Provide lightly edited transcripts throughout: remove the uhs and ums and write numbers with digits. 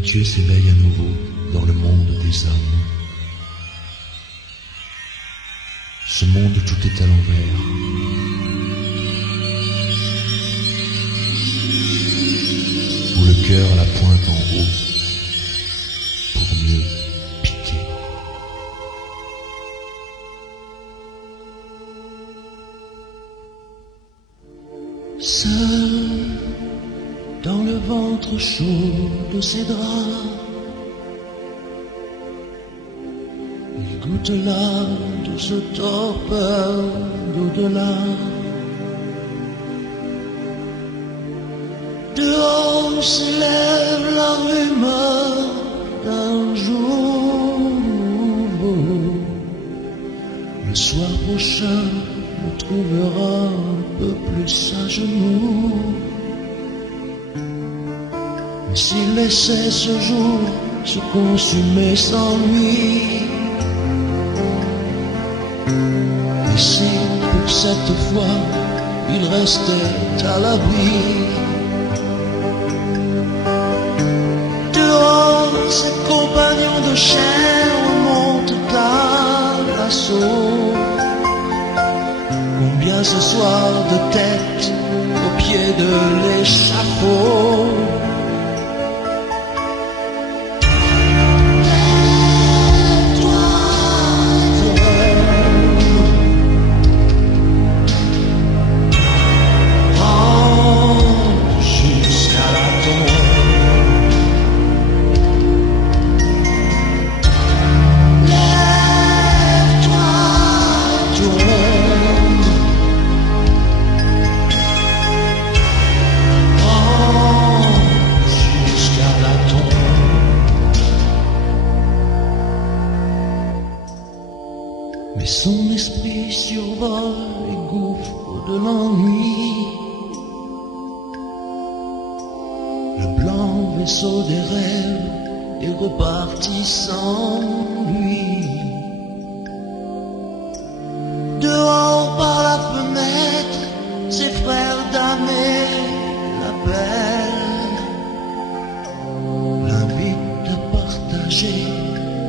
Mathieu s'éveille à nouveau dans le monde des hommes. Ce monde où tout est à l'envers. Où le cœur a la pointe en haut pour mieux piquer. Seul dans le ventre chaud de ses draps, il goûte la douce torpeur d'au-delà. Dehors s'élève la rumeur d'un jour nouveau. Le soir prochain me trouvera un peu plus à genoux. Mais s'il laissait ce jour se consumer sans lui, et si pour cette fois il restait à l'abri, dehors ses compagnons de chair remontent à l'assaut. Combien ce soir de tête au pied de l'échafaud. Mais son esprit survole les gouffres de l'ennui. Le blanc vaisseau des rêves est reparti sans lui. Dehors par la fenêtre, ses frères damnés l'appellent, l'invitent à partager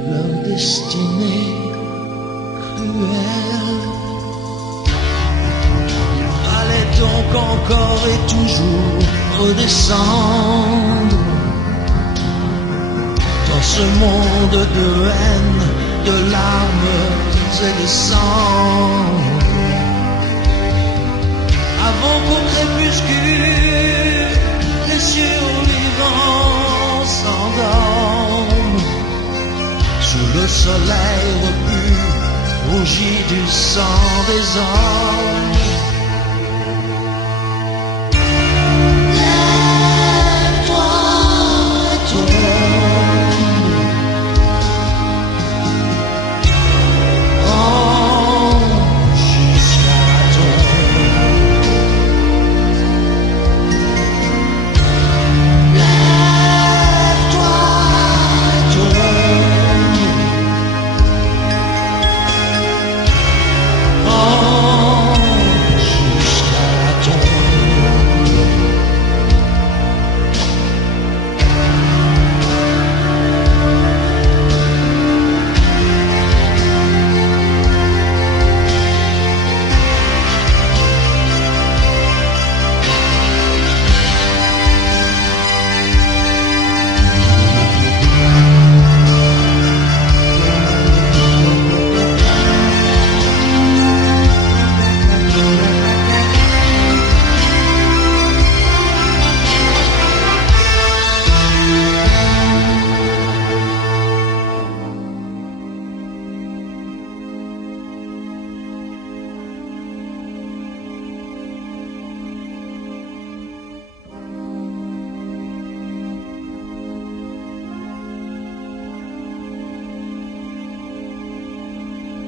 leur destinée. Il fallait donc encore et toujours redescendre dans ce monde de haine, de larmes et de sang, avant qu'au crépuscule les survivants s'endorment sous le soleil repu rougi du sang des hommes. Lève-toi et tombe, oh, jusqu'à la tombe. Lève-toi et tombe.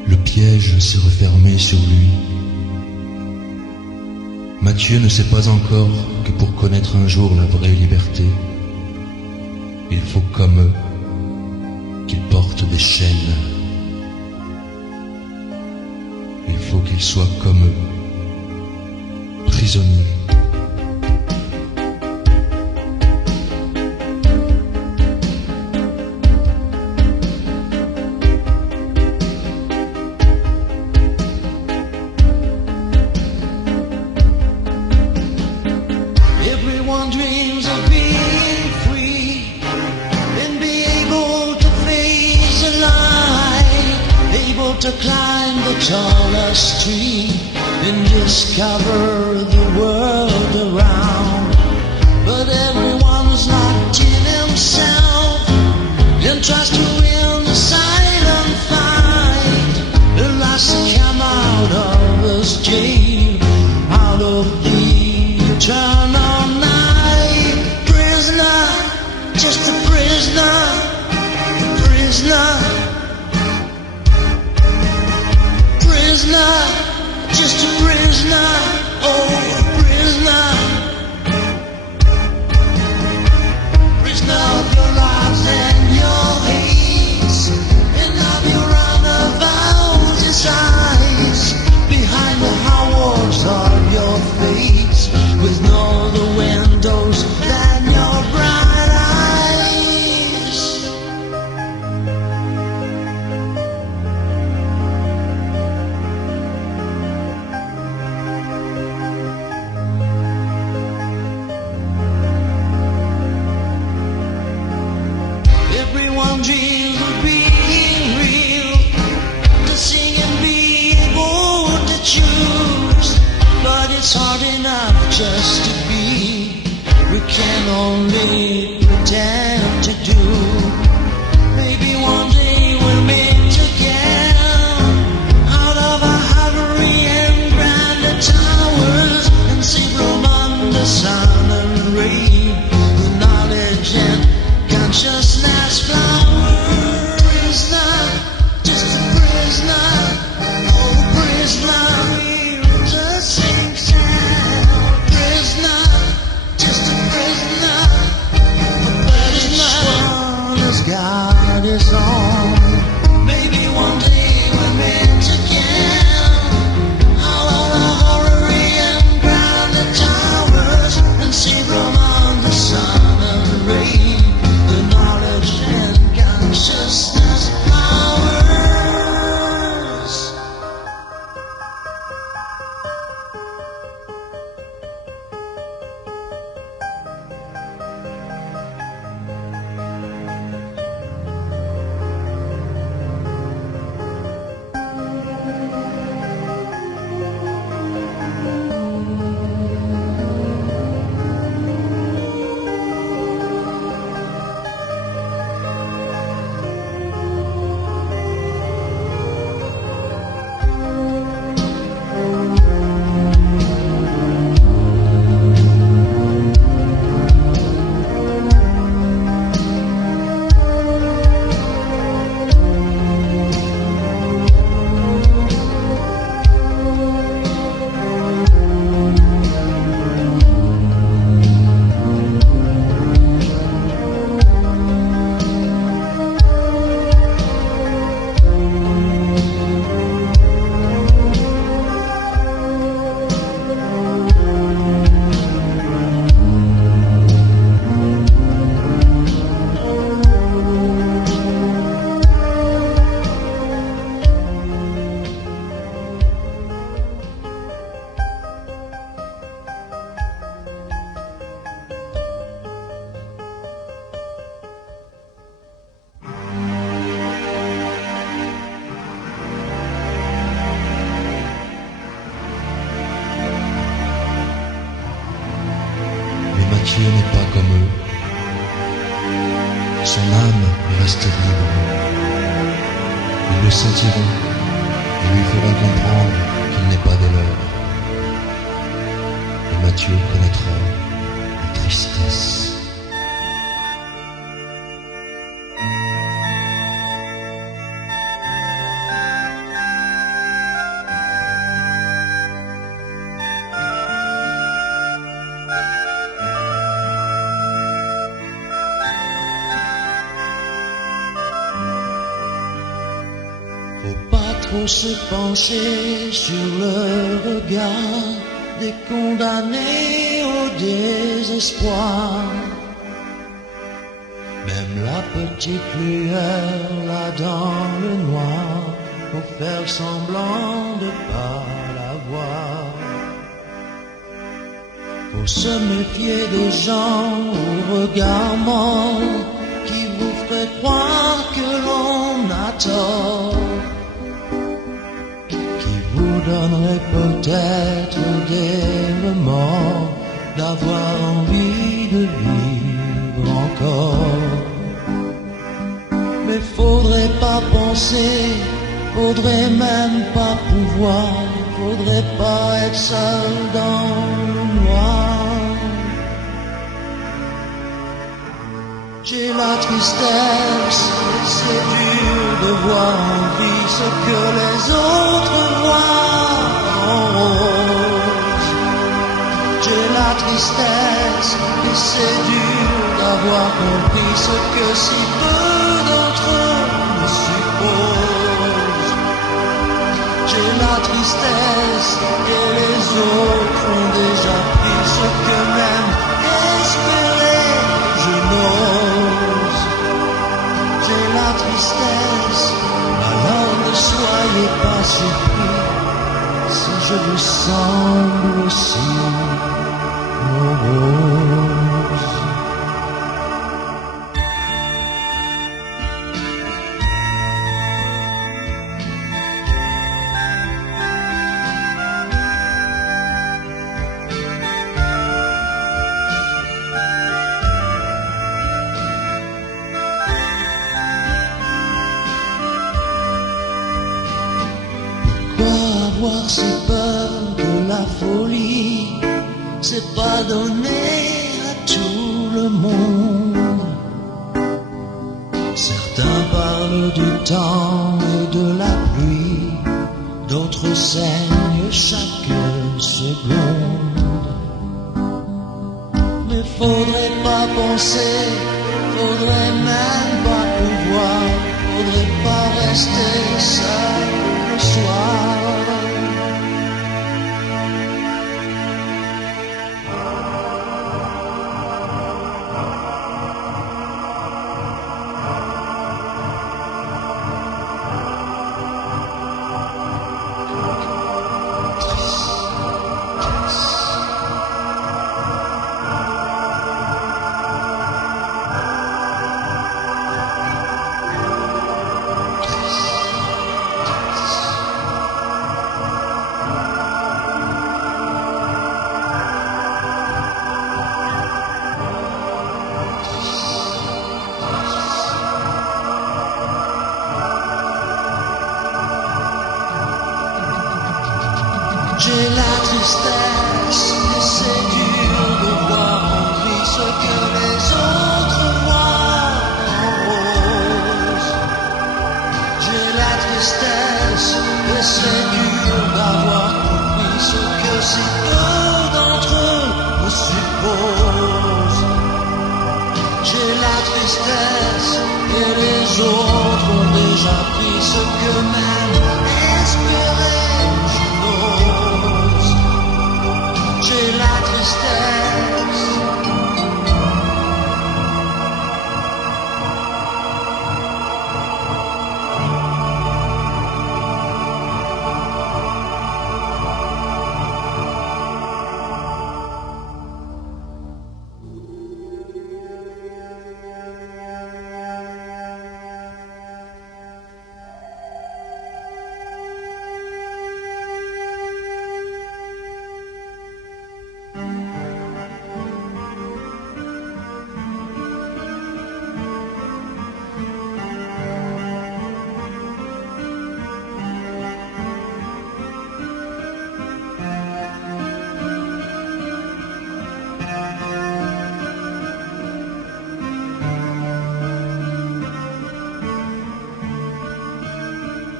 Le piège s'est refermé sur lui. Mathieu ne sait pas encore que pour connaître un jour la vraie liberté, il faut comme eux qu'il porte des chaînes. Il faut qu'il soit comme eux, prisonnier. to climb the tallest tree and discover the world around. But everyone's locked in himself and tries to win the silent fight. At last he came out of his jail, out of the eternal night. Prisoner, just a prisoner, prisoner, prisoner, just a prisoner, oh, a prisoner. Prisoner of your lives and your hates, and of your unavowed desires. Behind the high walls of your face, with no other windows than your bright eyes. Everyone dreams of being real, to sing and be able to choose. But it's hard enough just to be. We can only pretend to do. Maybe one day we'll meet again, out of our ivory and granite towers, and see room under sun and rain, the knowledge and consciousness flower. Prisoner, just a prisoner, oh prisoner, we're the same sound. Prisoner, just a prisoner, but each one has got his own. Maybe one day we'll meet again, out of the horror and granite towers, and see room under sun and rain, the knowledge and consciousness flowers. Mathieu n'est pas comme eux. Son âme est restée libre. Ils le sentiront et lui feront comprendre qu'il n'est pas des leurs. Et Mathieu connaîtra la tristesse. Faut pas trop se pencher sur le regard des condamnés au désespoir. Même la petite lueur là dans le noir, pour faire semblant de pas la voir. Faut se méfier des gens au regard mort qui vous ferait croire que l'on a tort. peut-être des moments d'avoir envie de vivre encore. Mais faudrait pas penser, faudrait même pas pouvoir, faudrait pas être seul dans le noir. J'ai la tristesse, et c'est dur de voir en vie ce que les autres voient en rose. J'ai la tristesse, et c'est dur d'avoir compris ce que si peu d'entre eux me supposent. J'ai la tristesse, et les autres ont déjà pris ce que même espérer je n'ose. J'ai la tristesse, alors ne soyez pas surpris si je vous semble aussi morose. Avoir si peur de la folie, c'est pas donné à tout le monde. Certains parlent du temps et de la pluie, d'autres saignent chaque seconde. Mais faudrait pas penser, faudrait même pas pouvoir, faudrait pas rester seul le soir. J'ai la tristesse, et c'est dur de voir en vie ce que les autres voient en rose. J'ai la tristesse, et c'est dur d'avoir compris ce que si peu d'entre eux me supposent. J'ai la tristesse, et les autres ont déjà pris ce que même espérer je n'ose. J'ai la tristesse.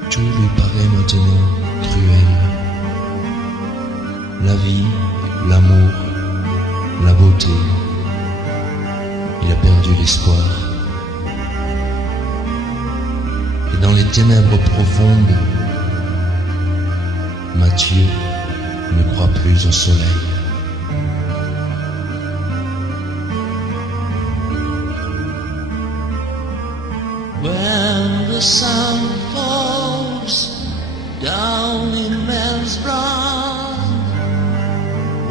Tout lui paraît maintenant cruel. La vie, l'amour, la beauté. Il a perdu l'espoir. Et dans les ténèbres profondes, Mathieu ne croit plus au soleil. When the sun falls down in man's brown,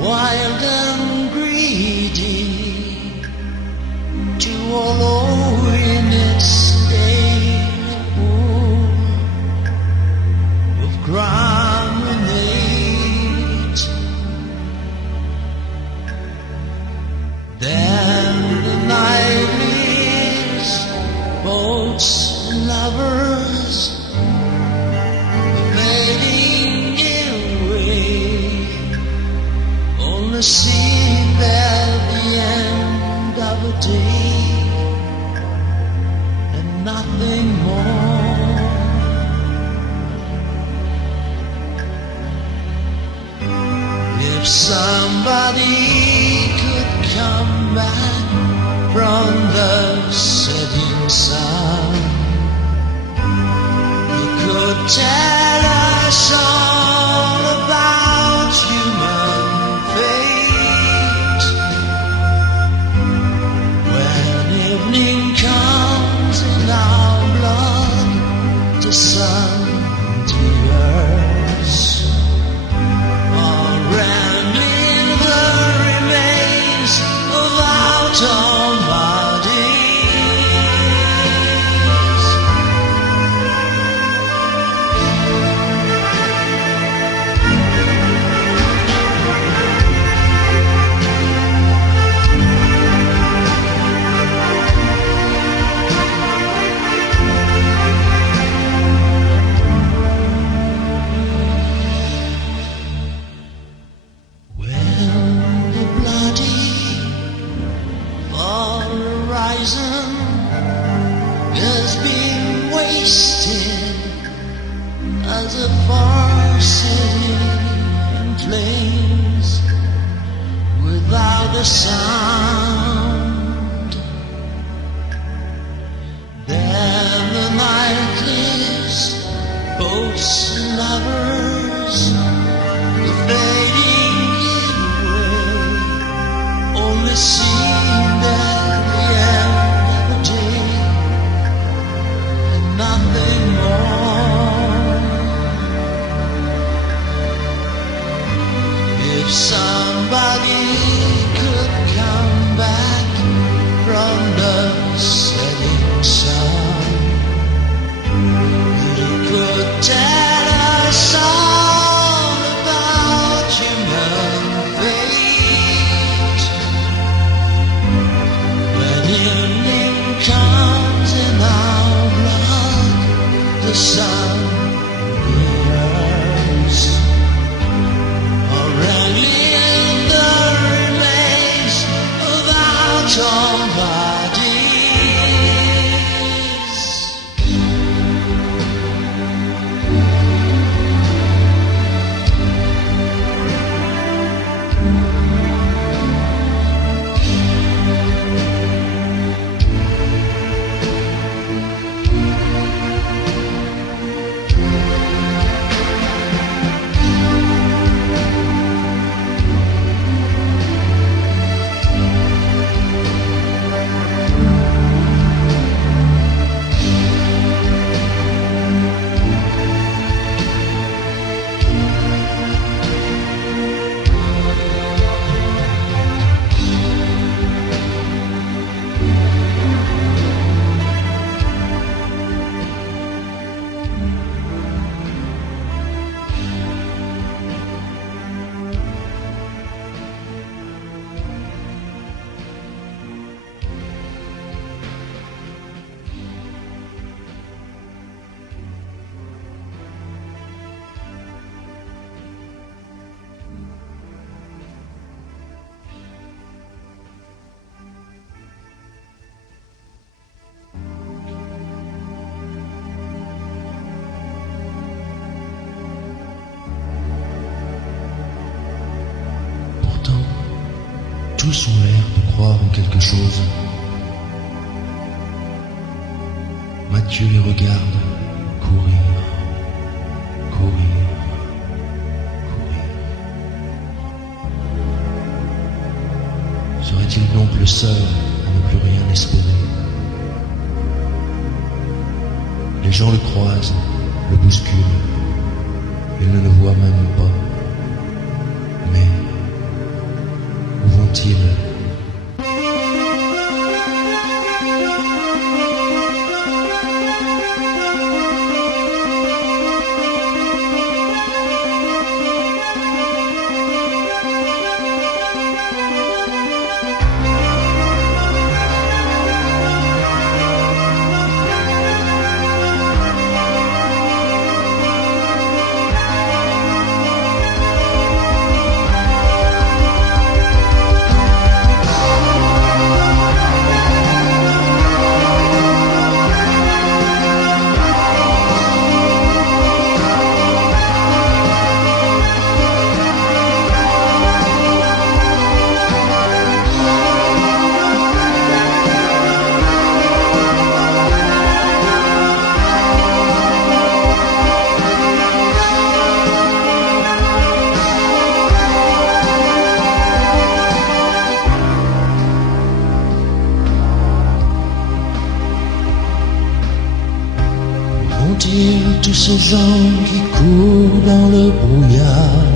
wild and greedy, to wallow in its state pool of crime and hate. If somebody could come back from the setting sun, you could tell us all about human fate. When evening comes in our blood, the sun tears, or rambling the remains of our torn bodies. When the bloody horizon has been wasted as a far city in flames without a sound, then the night lives, boats and lovers, the fading giveaway, only seemed at the end of the day, and nothing more. If somebody could come back from the setting sun, you could tell us all about human fate. When evening comes in our blood, the sun appears, or rallying the remains of our torn bodies. Pourtant, tous ont l'air de croire en quelque chose. Mathieu les regarde courir, courir, courir. Serait-il donc le seul à ne plus rien espérer? Les gens le croisent, le bousculent. Ils ne le voient même pas. Mais où vont-ils? gens qui courent dans le brouillard,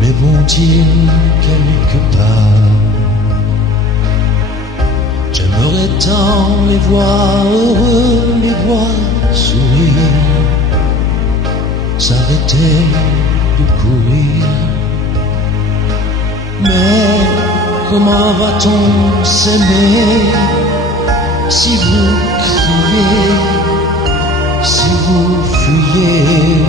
mais vont-ils quelque part? J'aimerais tant les voir heureux, les voir sourire, s'arrêter de courir. Mais comment va-t-on s'aimer si vous criez, si vous fuyez?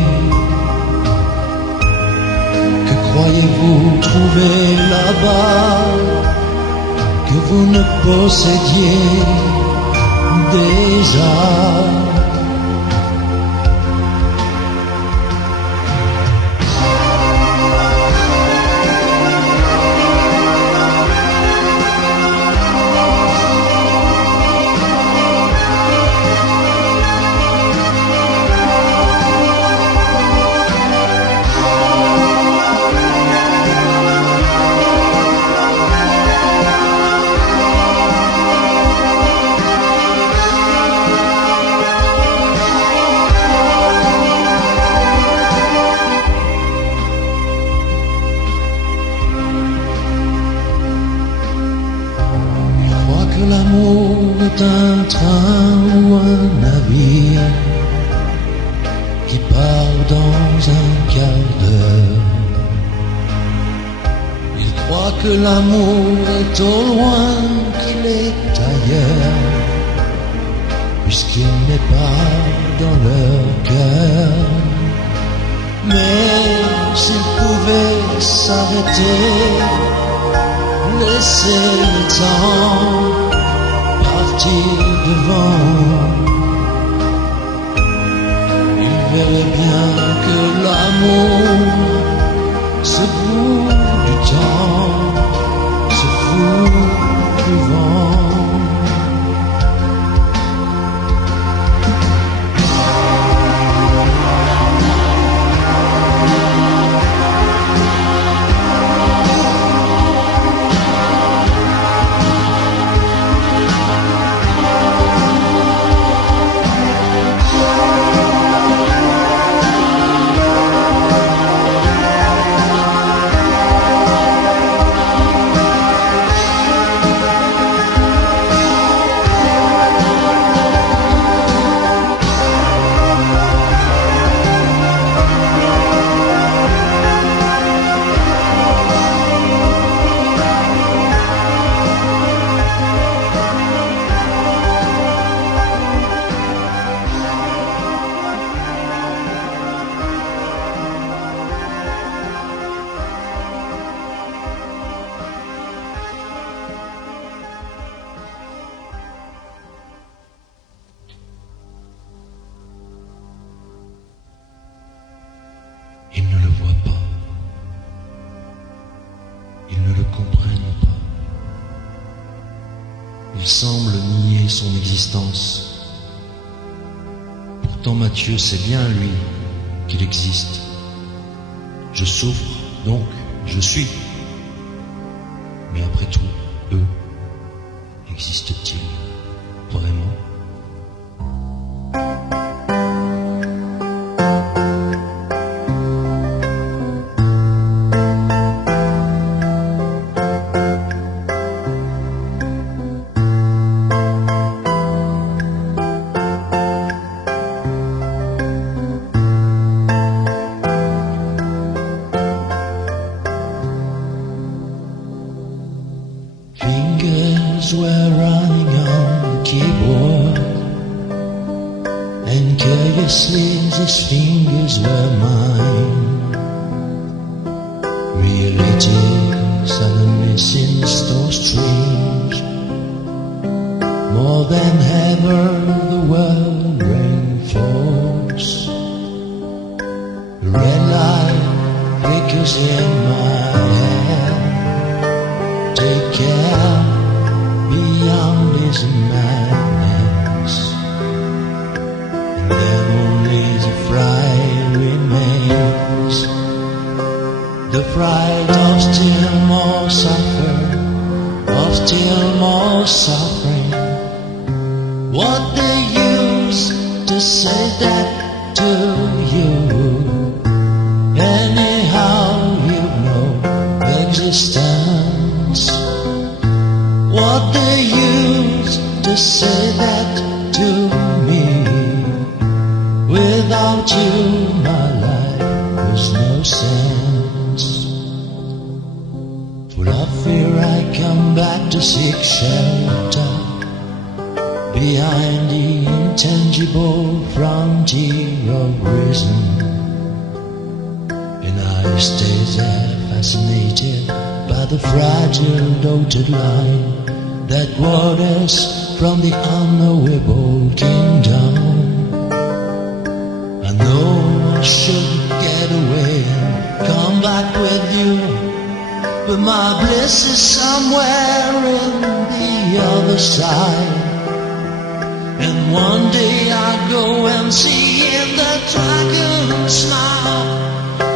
Que croyez-vous trouver là-bas que vous ne possédiez déjà? L'amour est un train ou un navire qui part dans un quart d'heure. Ils croient que l'amour est au loin, qu'il est ailleurs, puisqu'il n'est pas dans leur cœur. Mais s'ils pouvaient s'arrêter, laisser le temps partir devant, il verrait bien que l'amour se bout du temps, se fout du vent. Ils ne le voient pas, ils ne le comprennent pas. Ils semblent nier son existence. Pourtant Mathieu sait bien, lui, qu'il existe. Je souffre, donc je suis. Mais après tout, eux, existent-ils vraiment? Fingers were running on the keyboard, and curiously these fingers were mine. Reality suddenly seems so strange. More than ever the world rainfalls. The red light flickers in my head. Take care, beyond is madness, and then only the fright remains. The fright of still more suffering. What they use to say that to you. Anyhow, you know existence. What they use to say that to me. Without you, my life was no sense. Full of fear, I come back to seek shelter behind the intangible frontier of reason. And I stay there fascinated by the fragile dotted line that waters from the unknowable kingdom. I know I should get away and come back with you, but my bliss is somewhere in the other side. And one day I go and see if the dragon smile.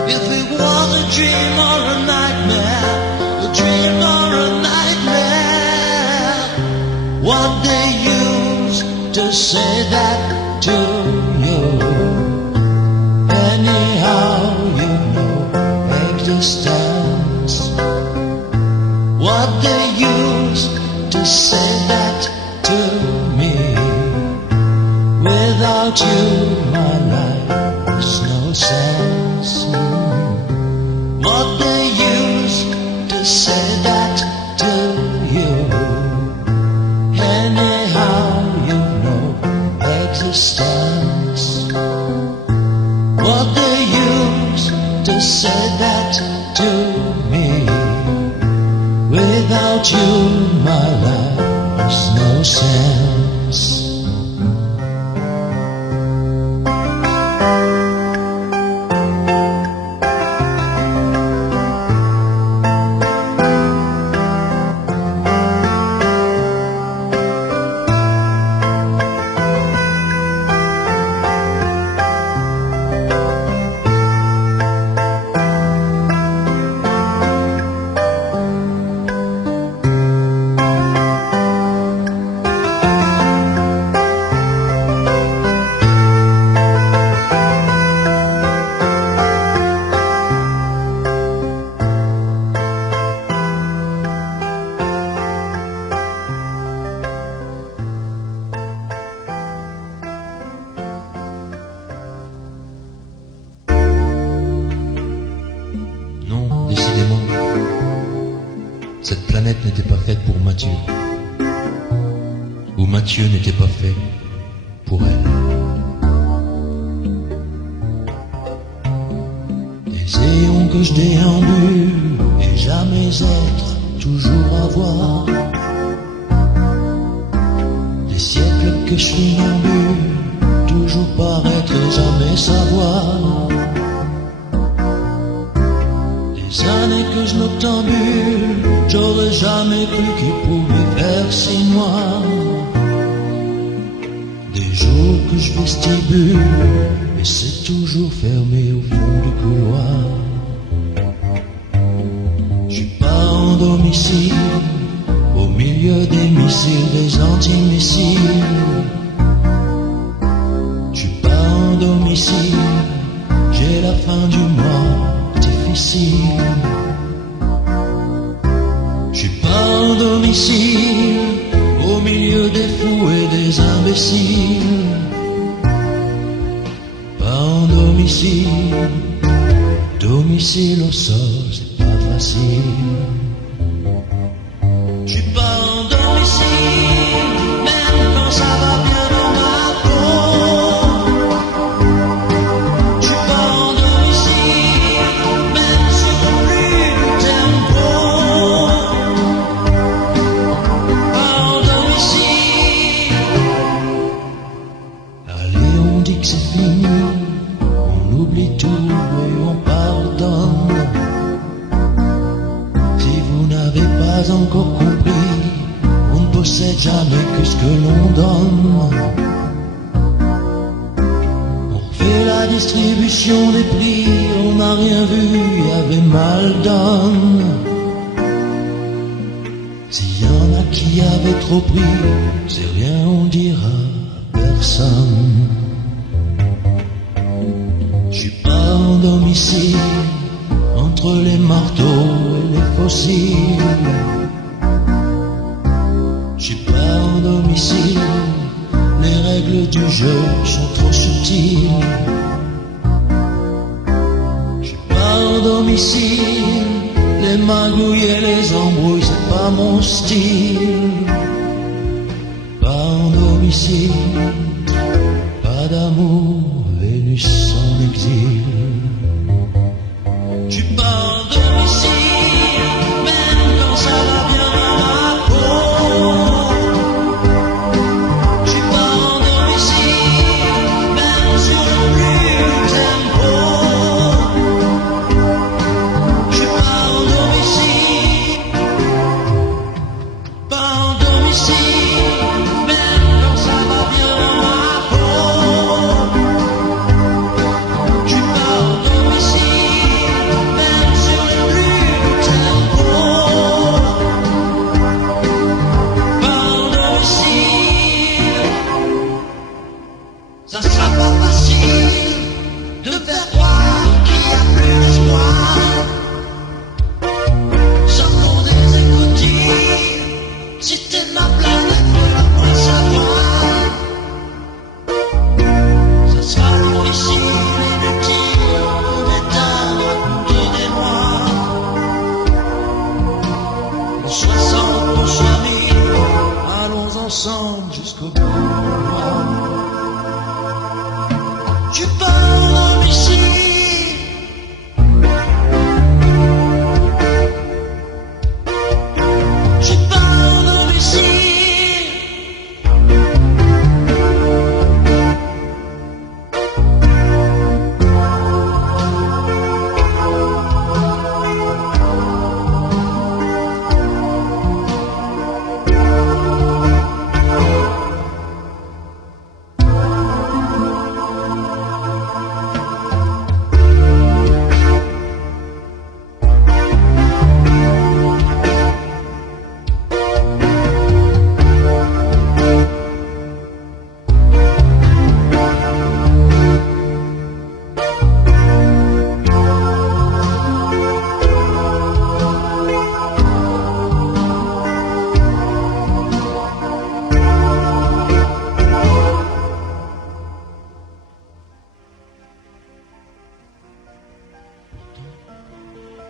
If it was a dream or a nightmare, a dream or a nightmare. What they use to say that to you. Anyhow, you know existence. What they use to say that to me. Without you, my life has no sense. What they use to say that to you. Anyhow, you know existence. What they use to say that to me. Without you, my life has no sense. Cette planète n'était pas faite pour Mathieu, ou Mathieu n'était pas fait pour elle. Essayons que je déambule et jamais être, toujours avoir. Des siècles que je suis nambule, toujours paraître et jamais savoir. Des années que je noctambule, j'aurais jamais cru qu'il pouvait faire si noir. Des jours que je vestibule, et c'est toujours fermé au fond du couloir. Je suis pas en domicile, au milieu des missiles, des antimissiles. Je suis pas en domicile, j'ai la fin du mois difficile. Je suis pas en domicile, au milieu des fous et des imbéciles. Pas en domicile, domicile au sol, c'est pas facile. Je suis pas en domicile, même quand ça va bien dans ma peau. Je suis pas en domicile, même sur le plus du tempo. Pas en domicile. Allez, on dit que c'est fini, on oublie tout et on pardonne. Si vous n'avez pas encore compris, on ne possède jamais que ce que l'on donne. On fait la distribution des prix, on n'a rien vu, il y avait mal donne. S'il y en a qui avaient trop pris, c'est rien, on dira à personne. Je suis pas en domicile entre les marteaux et les fossiles. Je suis pas en domicile, les règles du jeu sont trop subtiles. Je suis pas en domicile, les magouilles et les embrouilles, c'est pas mon style. Pas en domicile, pas d'amour, Vénus en exil. Je suis pas en domicile, même quand ça va bien dans ma peau. Je suis pas en domicile, même sur le plus haut tempo. Je suis pas en domicile, pas en domicile, même quand ça va bien dans ma peau. Je suis pas en domicile, même sur le plus haut tempo. Pas en domicile, ça sera pas facile de faire croire qu'il y a plus d'espoir. Sortons des écoutilles, si t'es ma planète, fais-la-moi savoir. Ça sera difficile, inutile d'éteindre autour des noirs. Pour 60, pour 6000, allons ensemble jusqu'au bout. Je suis pas en domicile, je suis pas en domicile.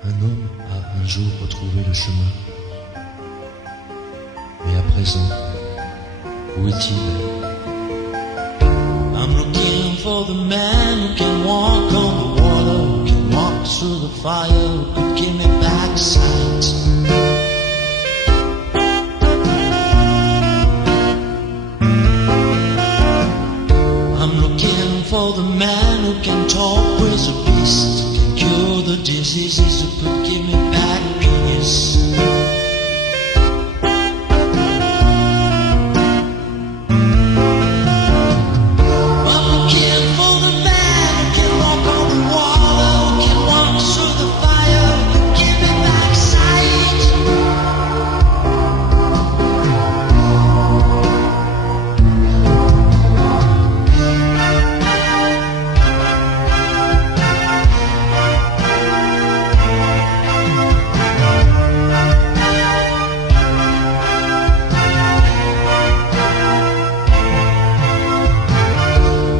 Un homme a un jour retrouvé le chemin. Mais à présent, où est-il? I'm looking for the man who can walk on the water, who can walk through the fire, who could give me back sight. I'm looking for the man who can talk with the beast, who can cure the diseases, who could give me back peace. I'm looking for the man who can walk on the water, who can walk through the fire, who could give me back sight.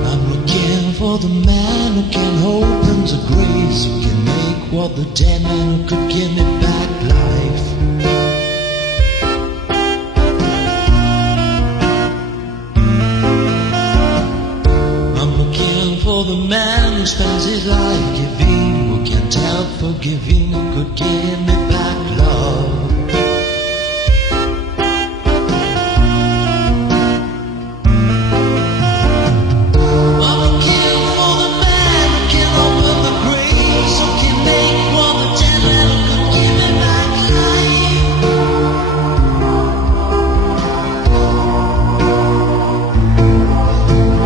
I'm looking for the man who can open the graves, who can make what the dead man, who could give me back life. I'm looking for the man who spends his life giving, who can't help forgiving, who could give me back love. I'm looking for the man who can open the graves, who can make what the dead man, who could give me back life.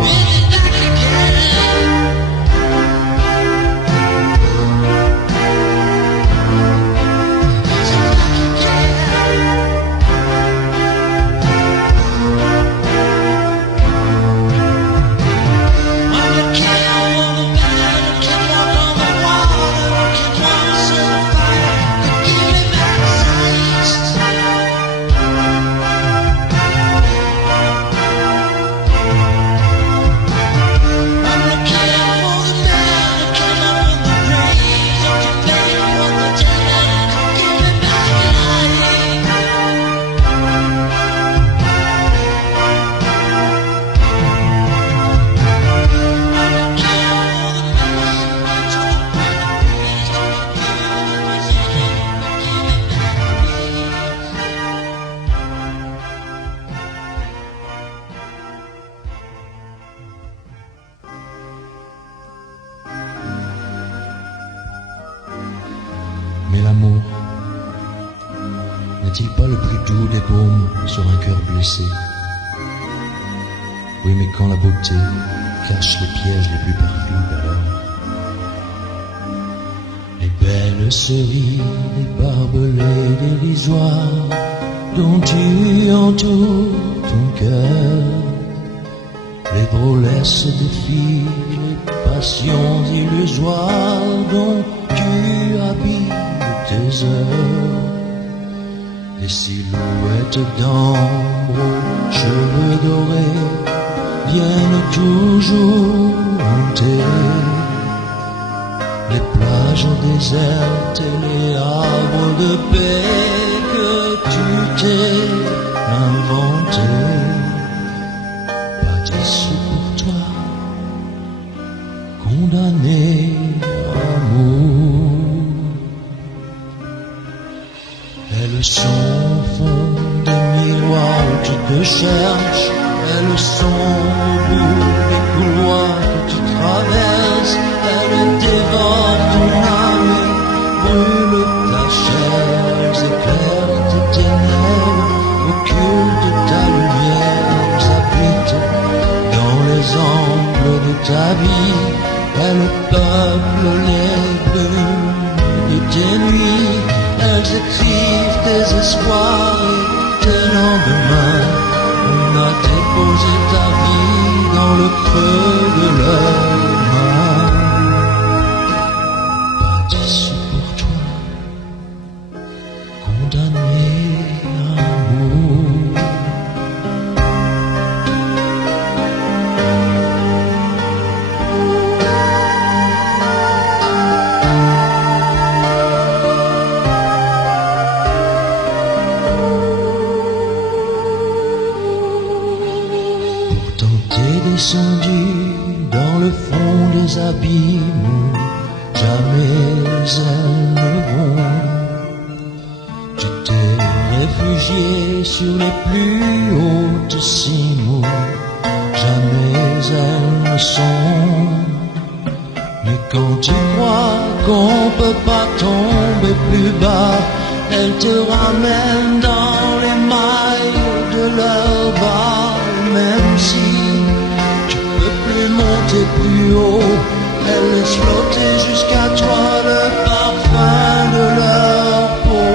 Give me back again. Mais l'amour n'est-il pas le plus doux des baumes sur un cœur blessé? Oui, mais quand la beauté cache les pièges les plus perfides, alors les belles cerises, les barbelés dérisoires dont tu entoures ton cœur, les drôlesses des filles, les passions illusoires dont tu habilles tes heures, les silhouettes d'ambre aux cheveux dorés viennent toujours hanter les plages désertes et les arbres de paix que tu t'es inventés, bâtissent pour toi, condamné amour. Elles sont au fond des miroirs où tu te cherches, elles sont au bout des couloirs que tu traverses, elles dévorent ton âme et brûlent ta chair, elles éclairent tes ténèbres, occultent ta lumière, elles habitent dans les angles de ta vie, elles peuplent les brumes de tes nuits, elles écrivent tes espoirs et tes lendemains. On a déposé ta vie dans le creux de leurs mains, bâtissent pour toi, condamné amour. Descendu dans le fond des abîmes, jamais elles ne vont. Tu t'es réfugié sur les plus hautes cimes, jamais elles ne sont. Mais quand tu crois qu'on peut pas tomber plus bas, elles te ramènent dans les mailles de leur bas, même si monter plus haut, elles laissent flotter jusqu'à toi le parfum de leur peau.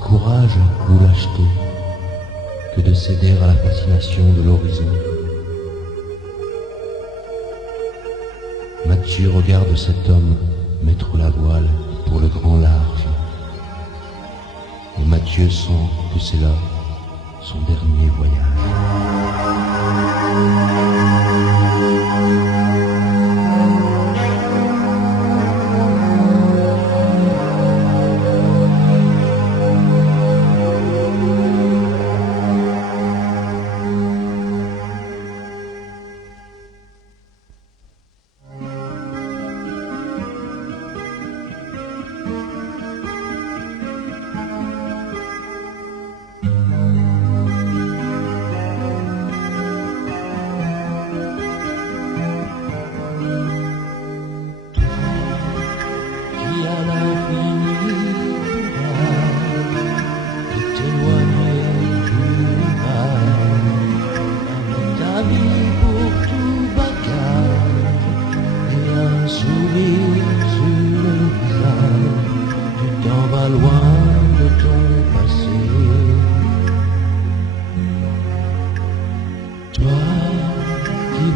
Courage ou lâcheté que de céder à la fascination de l'horizon. Mathieu regarde cet homme mettre la voile pour le grand large. Et Mathieu sent que c'est là son dernier voyage.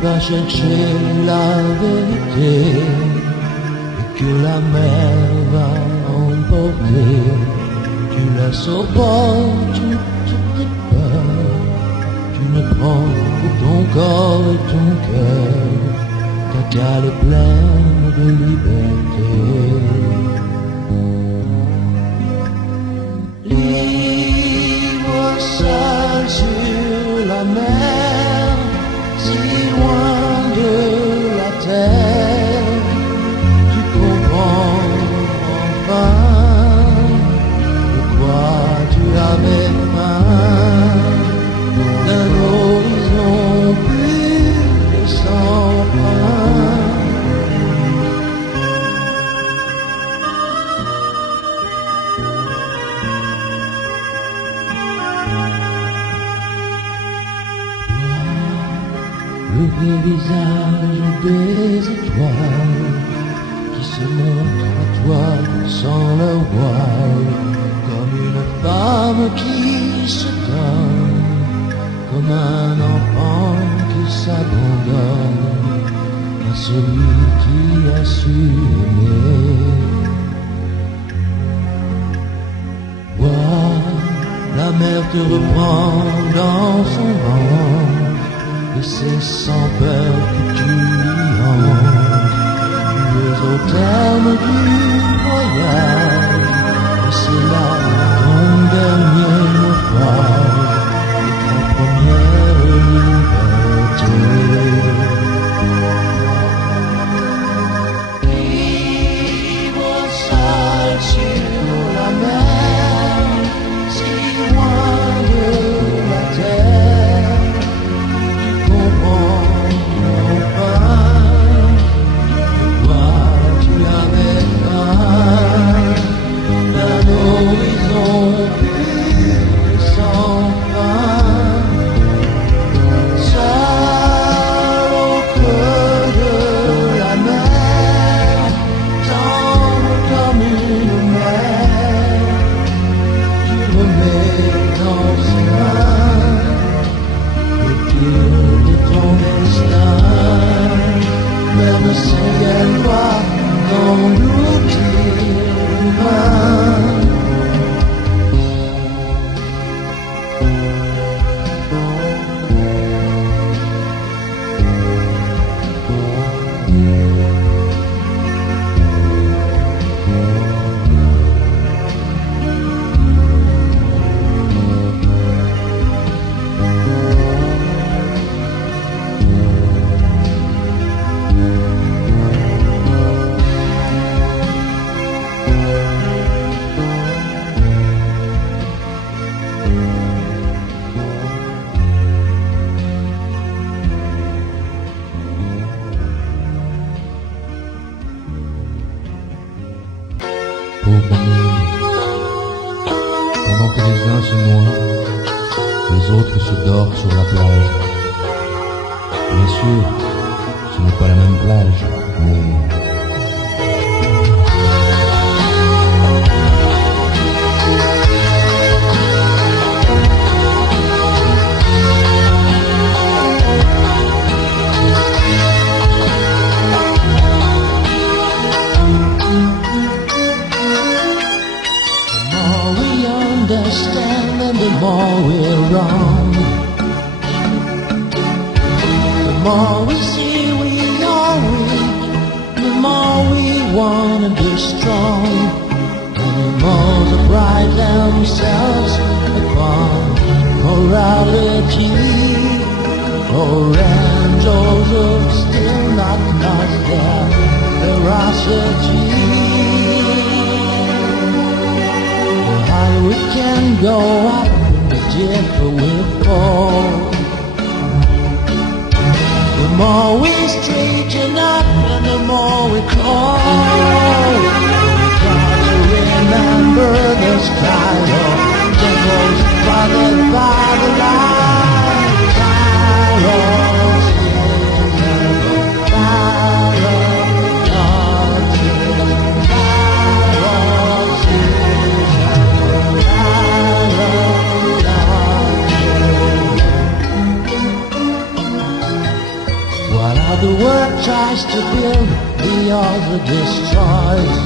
vas chercher la vérité et que la mer va emporter. Tu la sors pas, tu te prépares, tu ne prends que ton corps et ton cœur, ta cale est pleine de liberté. Libre seul sur la mer, si loin de la terre, tu comprends enfin de quoi tu avais faim, d'un horizon plus de sans fin. Le vrai visage des étoiles qui se montrent à toi sans leur voile, comme une femme qui se donne, comme un enfant qui s'abandonne à celui qui a su aimer. Vois, la mer te reprend dans son ventre, et c'est sans peur que tu lui entres. Tu es au terme du voyage, et c'est là ton dernier naufrage et ta première liberté. Libre seul sur la mer, si loin de la terre, le ciel va t'engloutir. Pauvre monde, pendant que les uns se noient, les autres se dorent sur la plage. Bien sûr, ce n'est pas la même plage, mais... Understand and the more we're wrong, the more we see we are weak, the more we wanna be strong, and the more the pride themselves upon morality. Oh, angels of still not lost their ferocity. We can go up the deeper we fall. The more we straighten up and the more we crawl. We got to remember the sky of devils bothered by the light. Carols in the carols in the tries to build, the other destroys.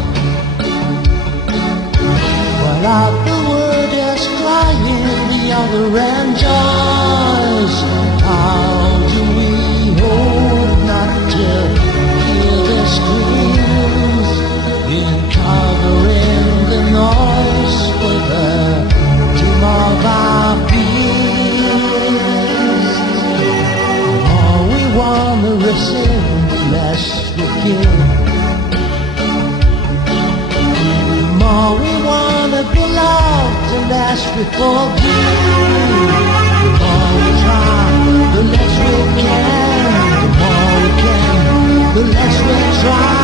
While out the word is crying, the other enjoys. How do we hope not to hear the screams in covering the noise with the dream of our beast? The more we want to receive, the less we give. The more we want to be loved, the less we forgive. The more we try, the less we can. The more we can, the less we try.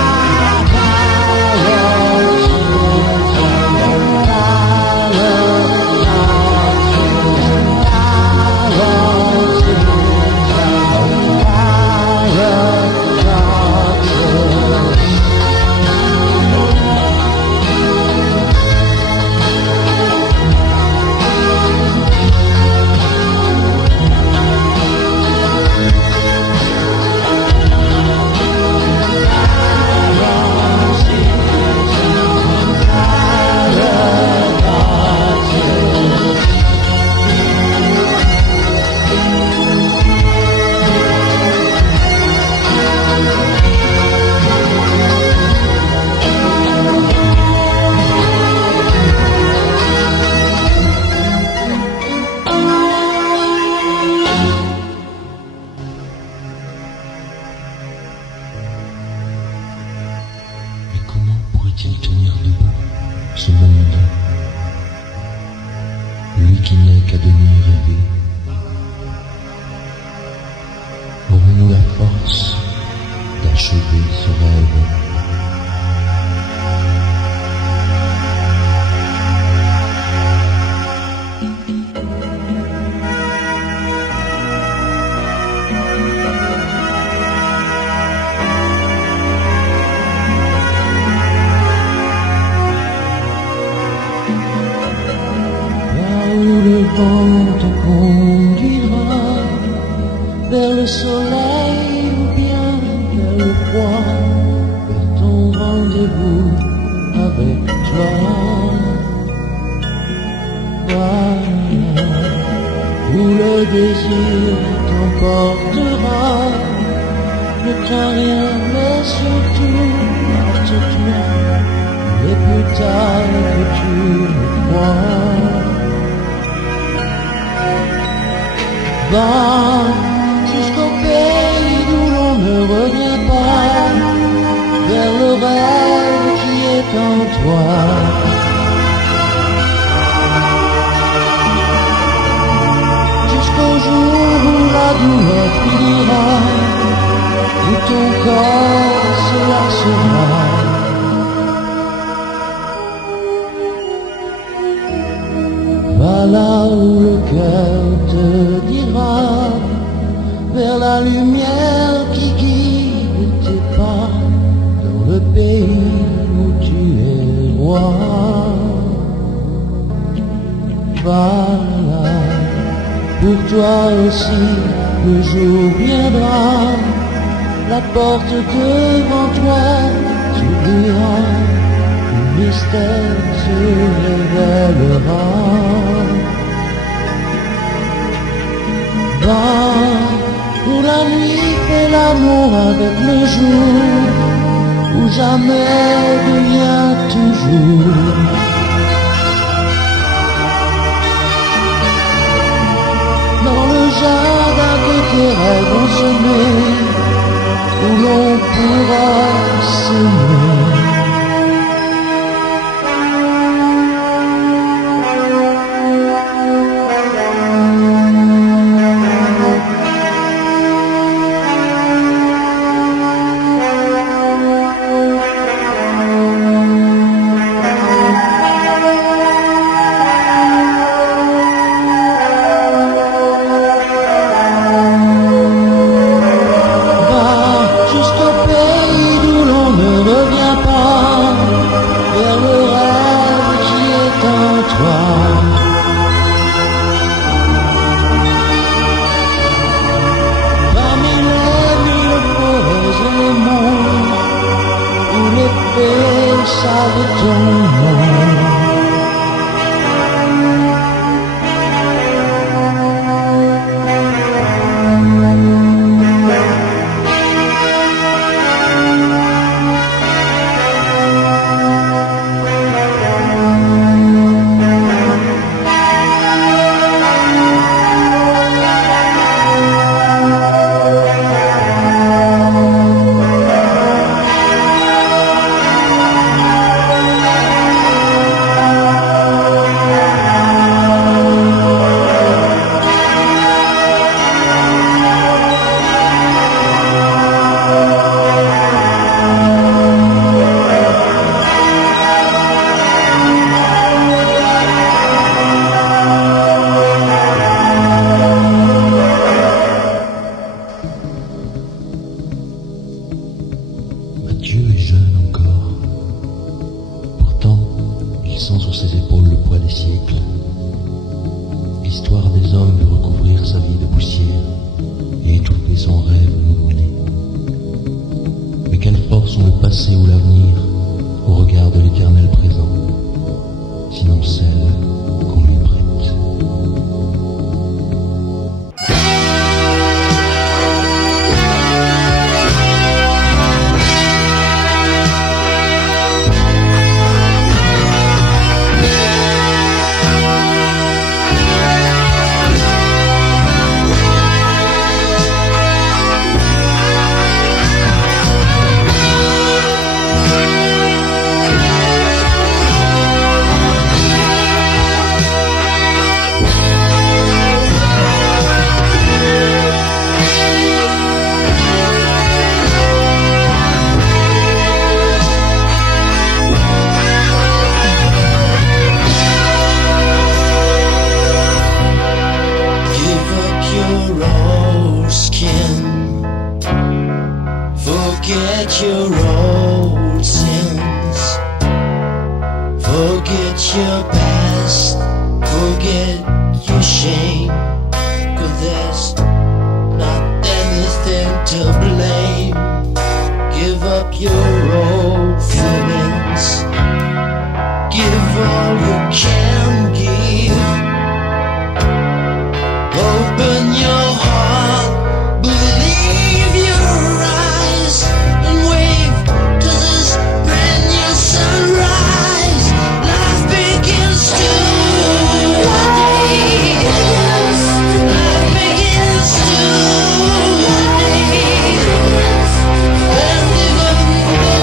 Ce monde, lui qui n'est qu'à demi rêvé, aurons-nous la force d'achever ce rêve? Le vent te conduira vers le soleil ou bien vers le froid, vers ton rendez-vous avec toi. Voilà où le désir t'emportera. Ne crains rien, mais surtout hâte-toi, et plus tard que tu le crois. Va jusqu'au pays d'où l'on ne revient pas, vers le rêve qui est en toi. Jusqu'au jour où la douleur finira, où ton corps se lassera. Va là où le cœur te dira, vers la lumière qui guide tes pas, dans le pays où tu es roi. Va là, pour toi aussi le jour viendra, la porte devant toi s'ouvrira, le mystère se révélera. Va où la nuit fait l'amour avec le jour, où jamais devient toujours. Dans le jardin que tes rêves ont semé, où l'on pourra s'aimer. sont le passé ou l'avenir au regard de l'éternel présent, sinon celle qu'on lui prête. Give up your old skin. Forget your old sins. Forget your past. Forget your shame. 'Cause there's not anything to blame. Give up your old feelings. Give all you can give. Open your heart, believe your eyes, and wave to this brand new sunrise. Life begins today. Life begins today. And even though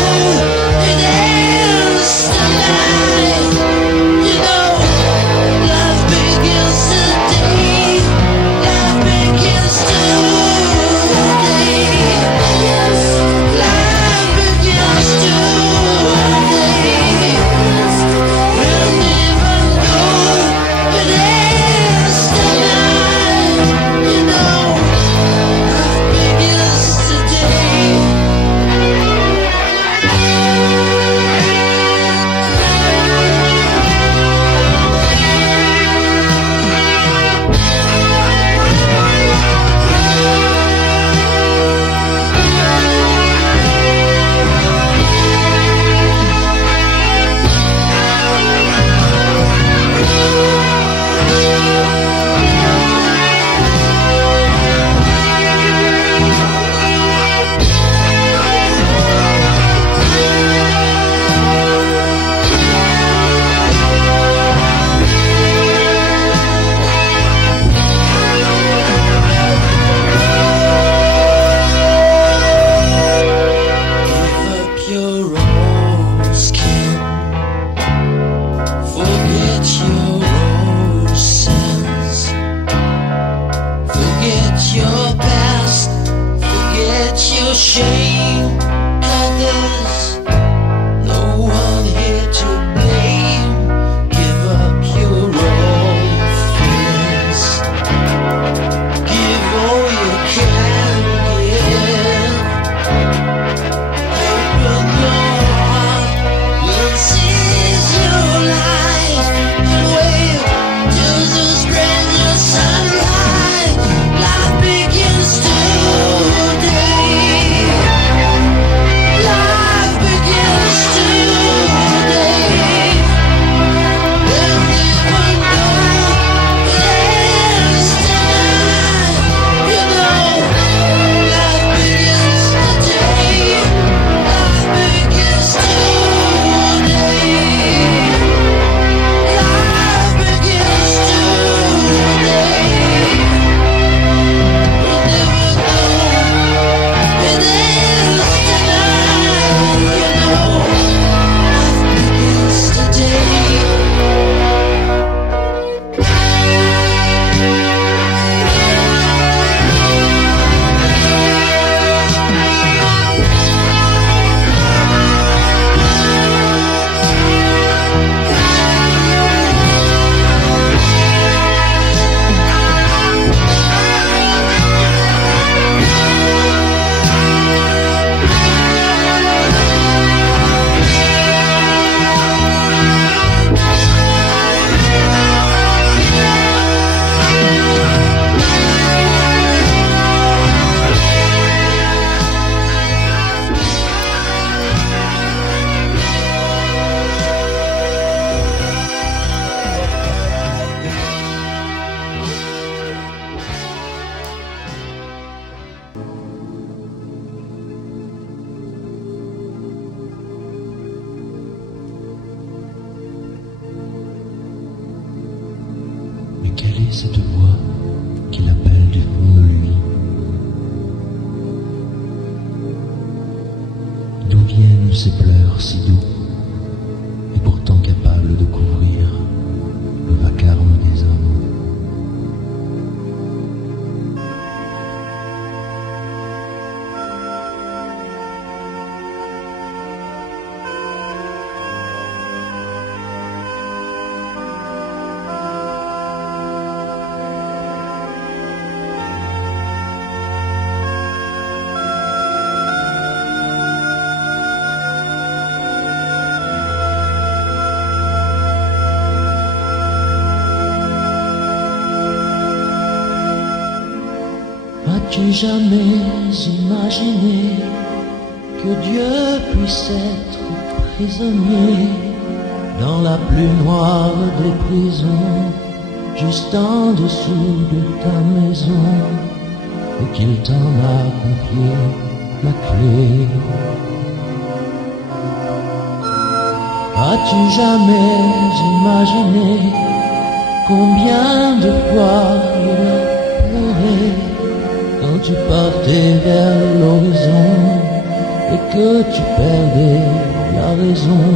quelle est cette voix qui l'appelle du fond de lui? D'où viennent ces pleurs si doux et pourtant capables de couvrir le vacarme des hommes? As-tu jamais imaginé que Dieu puisse être prisonnier dans la plus noire des prisons, juste en dessous de ta maison, et qu'il t'en a confié la clé? As-tu jamais imaginé combien de fois il a pleuré quand tu partais vers l'horizon et que tu perdais la raison,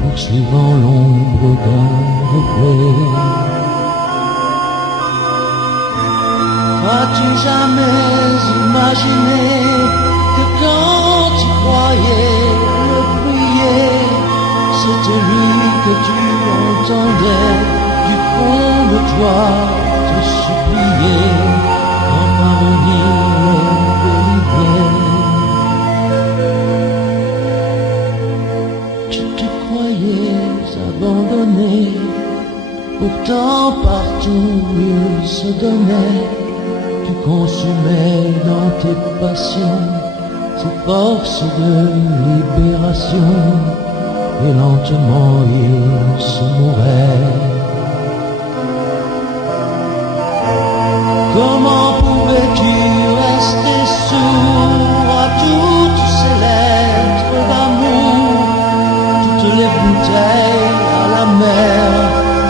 poursuivant l'ombre d'un reflet? As-tu jamais imaginé que quand tu croyais le prier, c'était lui que tu entendais du fond de toi te supplier d'en parvenir délivrer? Tu te croyais abandonné, pourtant partout il se donnait. Tu consumais dans tes passions ces forces de libération, et lentement il se mourait. Comment pouvais-tu rester sourd à toutes ces lettres d'amour, toutes les bouteilles à la mer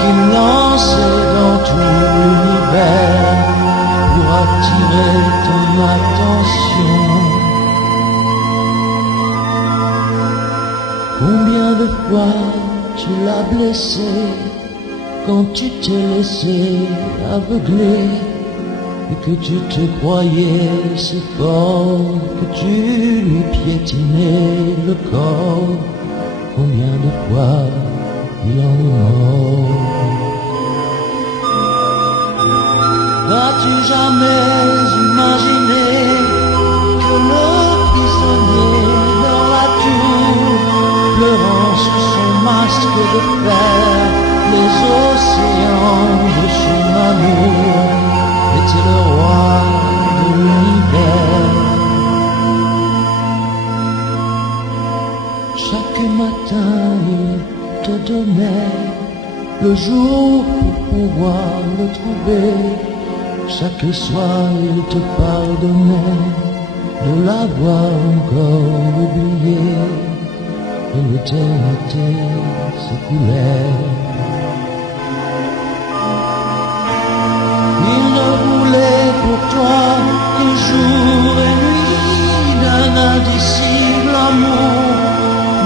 qu'il lançait dans tout l'univers pour attirer ton attention? Combien de fois tu l'as blessé quand tu t'es laissé aveugler et que tu te croyais si fort que tu lui piétinais le corps? Combien de fois il en est mort? As-tu jamais imaginé que le prisonnier dans la tour, pleurant sous son masque de fer les océans de son amour, était le roi de l'univers? Chaque matin il te donnait le jour pour pouvoir le trouver. Chaque soir il te pardonnait de l'avoir encore oublié, et l'éternité s'écoulait. Il ne voulait pour toi que jour et nuit d'un indicible amour,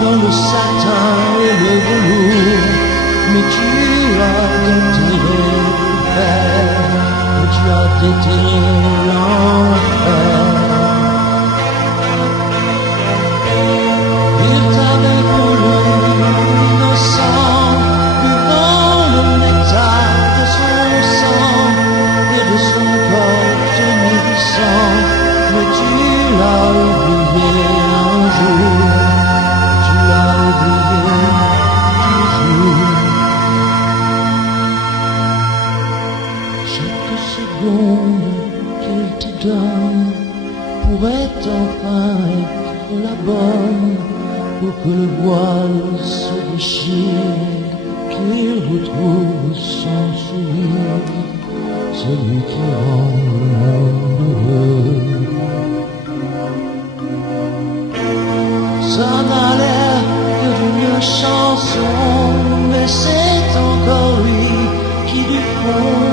dans le satin et le velours, mais tu as déterré le fer, et tu as déterré l'enfer. Il t'avait voulu innocent, buvant le nectar de son sang et de son corps te nourrissant, mais tu l'as oublié un jour, tu l'as oublié toujours. Chaque seconde qu'il te donne pourrait enfin être la bonne, pour que le voile se déchire, qu'il retrouve son sourire, celui qui rend le monde heureux. Ça n'a l'air que d'une chanson, mais c'est encore lui qui du fond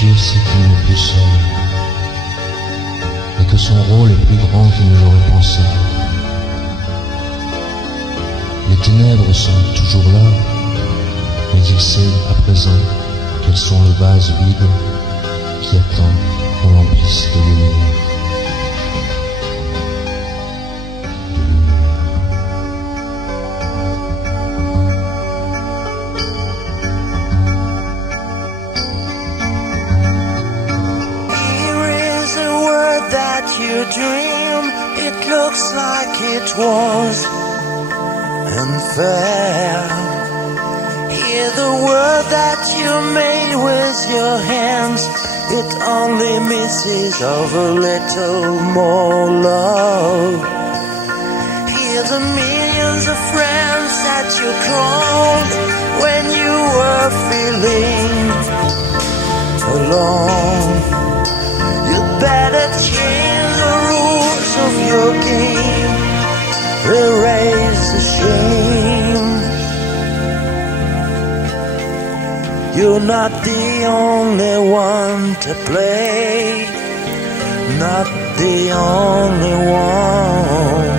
Dieu sait qu'il n'est plus seul, et que son rôle est plus grand qu'il ne l'aurait pensé. Les ténèbres sont toujours là, mais il sait à présent qu'elles sont le vase vide qui attend qu'on l'emplisse de lumière. You dream, it looks like it was unfair. Hear the word that you made with your hands, it only misses of a little more love. Hear the millions of friends that you called when you were feeling alone. You better change the rules of your game, erase the shame. You're not the only one to play, not the only one.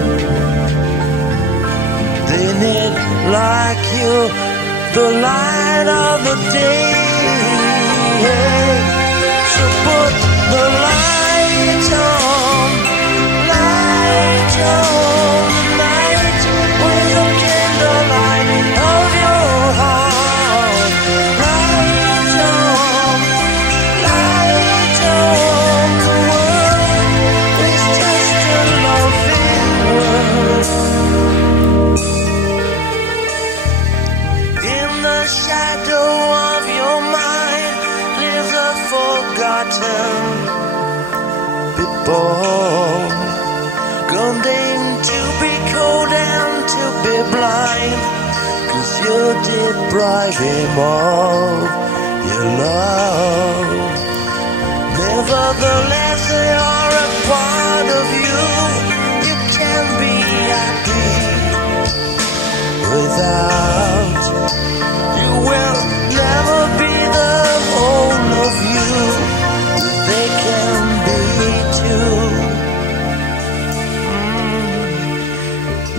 They need like you, the light of the day. So put the light on the night with the candlelight of your heart. Light on the world with just a loving word. In the shadow of your mind lives a forgotten people, condemned to be cold and to be blind, 'cause you deprive him of your love. Nevertheless, they are a part of you. You can be happy without. You will never be the whole of you. They can be too.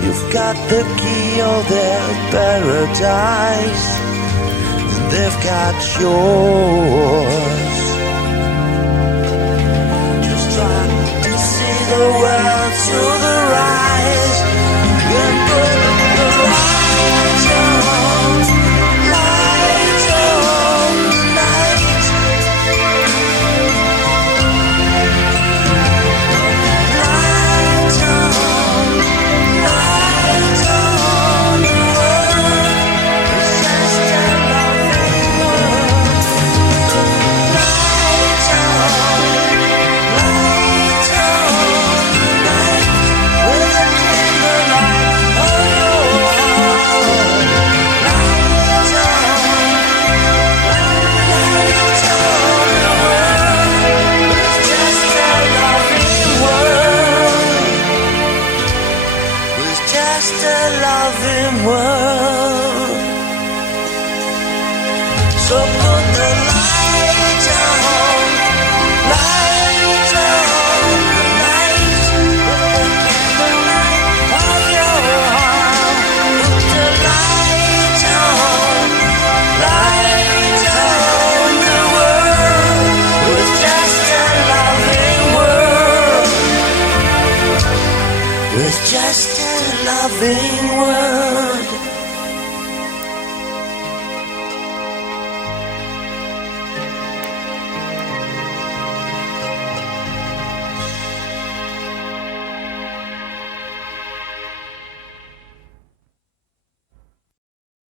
You've got the key of their paradise, and they've got yours. Just try to see the world through their eyes and put the light on the night. Just a loving world. So put the light on the night, with the candlelight of your heart. Put the light on the world, with just a loving world, with just a loving world.